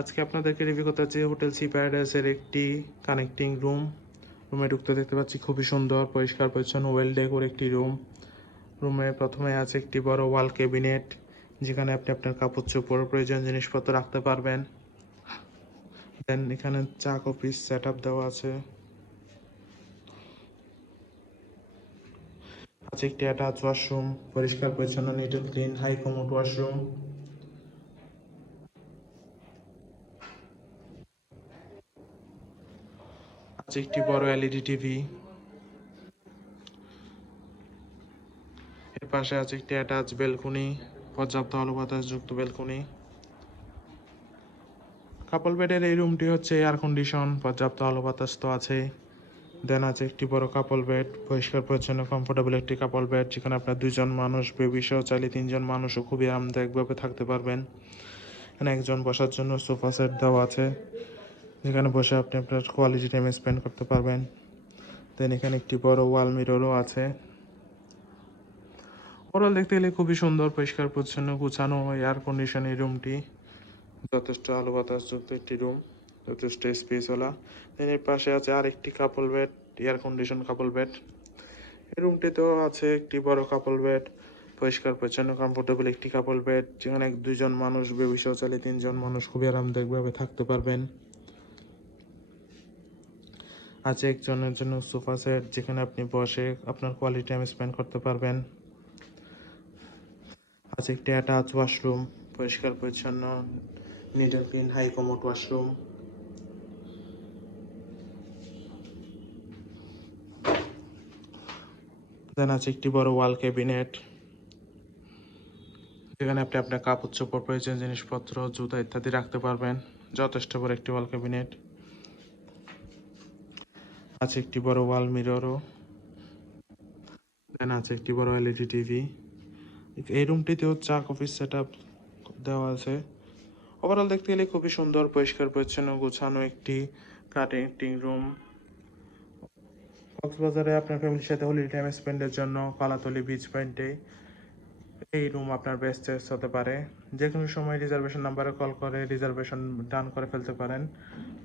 আজকে আপনাদেরকে রিভিউ করতে যাচ্ছি হোটেল সি প্যারাডাইসের একটি কানেক্টিং রুম। রুমে ঢুকতে দেখতে পাচ্ছি খুবই সুন্দর পরিষ্কার পরিচ্ছন্ন ওয়েল ডেকোর একটি রুম। রুমে প্রথমে আছে একটি বড় ওয়াল ক্যাবিনেট, যেখানে আপনি আপনার কাপড় চোপড় প্রয়োজন জিনিসপত্র রাখতে পারবেন। দেন এখানে চা কফি সেট আপ দেওয়া আছে। আছে একটি অ্যাটাচ ওয়াশরুম, পরিষ্কার পরিচ্ছন্ন neat and clean high commode washroom. আছে একটি বড় এলইডি টিভি। এর পাশে আছে একটি অ্যাটাচ বেলকনি, পর্যাপ্ত আলো বাতাসযুক্ত বেলকনি। কাপল বেডের এই রুমটি হচ্ছে এয়ার কন্ডিশন, পর্যাপ্ত আলো বাতাস তো আছে। দেন আছে একটি বড় কাপল বেড, পরিষ্কার পরিচ্ছন্ন কমফোর্টেবল একটি কাপল বেড, যেখানে আপনার দুজন মানুষ বেবি সহ চাইলে তিনজন মানুষও খুবই আরামদায়কভাবে থাকতে পারবেন। এখানে একজন বসার জন্য সোফা সেট দেওয়া আছে, যেখানে বসে আপনি আপনার কোয়ালিটি টাইম স্পেন্ড করতে পারবেন। দেন এখানে একটি বড় ওয়াল মিররও আছে। ওভারঅল দেখতে গেলে খুবই সুন্দর, পরিষ্কার পরিচ্ছন্ন গুছানো এয়ার কন্ডিশন এই রুমটি। যথেষ্ট আলো বাতাসযুক্ত একটি রুম, যথেষ্ট স্পেসওয়ালা। দেন এর পাশে আছে আরেকটি কাপল বেড, এয়ার কন্ডিশন কাপল বেড। এই রুমটিতেও আছে একটি বড় কাপল বেড, পরিষ্কার পরিচ্ছন্ন কমফোর্টেবল একটি কাপল বেড, যেখানে দুইজন মানুষ বেবি সহ চাইলে তিনজন মানুষ খুবই আরামদায়কভাবে থাকতে পারবেন। আছে একজনের জন্য সোফা সেট, যেখানে আপনি বসে আপনার কোয়ালিটি টাইম স্পেন্ড করতে পারবেন। আছে একটি অ্যাটাচ ওয়াশরুম, পরিষ্কার পরিচ্ছন্ন neat and clean high commode washroom. Then আছে একটি বড় ওয়াল ক্যাবিনেট, যেখানে আপনি আপনার কাপড় চোপড় প্রয়োজনীয় জিনিসপত্র জুতা ইত্যাদি রাখতে পারবেন। যথেষ্ট বড় একটি ওয়াল ক্যাবিনেট। আছে একটি বড় ওয়াল মিররও। দেন আছে একটি বড় এলইডি টিভি। এই রুমটিতেও চা কফি সেট আপ দেওয়া আছে। ওভারঅল দেখতে গেলে খুবই সুন্দর, পরিষ্কার পরিচ্ছন্ন গোছানো একটি কানেক্টিং রুম। কক্সবাজারে আপনার ফ্যামিলির সাথে হলিডে টাইম স্পেন্ডের জন্য কলাতলি বিচ পয়েন্টে এই রুম আপনার বেস্ট চয়েস হতে পারে। যে কোনো সময় রিজার্ভেশন নাম্বারে কল করে রিজার্ভেশন ডান করে ফেলতে পারেন।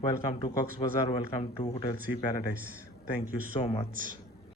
Welcome to Cox's Bazar, welcome to hotel sea paradise. Thank you so much.